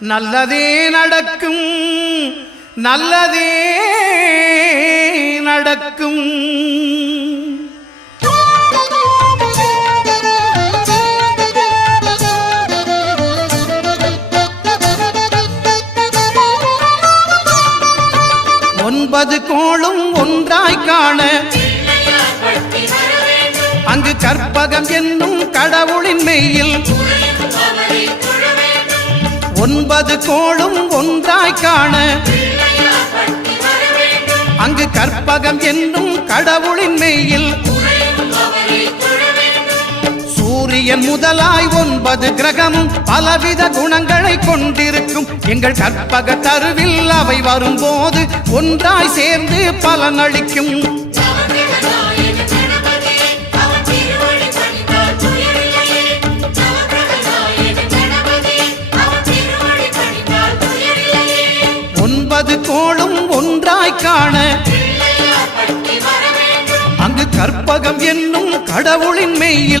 நல்லதே நடக்கும், நல்லதே நடக்கும். ஒன்பது கோளும் ஒன்றாய் காண அங்கு கற்பகம் என்னும் கடவுளின் மெய்யில் ஒன்பது கோளும் ஒன்றாய் காண அங்கு கற்பகம் என்னும் கடவுளின் மெய்யில் சூரியன் முதலாய் 9 கிரகமும் பலவித குணங்களை கொண்டிருக்கும். எங்கள் கற்பக தருவில் அவை வரும்போது ஒன்றாய் சேர்ந்து பலனளிக்கும். ஒன்பது கோளும் ஒன்றாய் காண அங்கு கற்பகம் என்னும் கடவுளின் மெய்யில்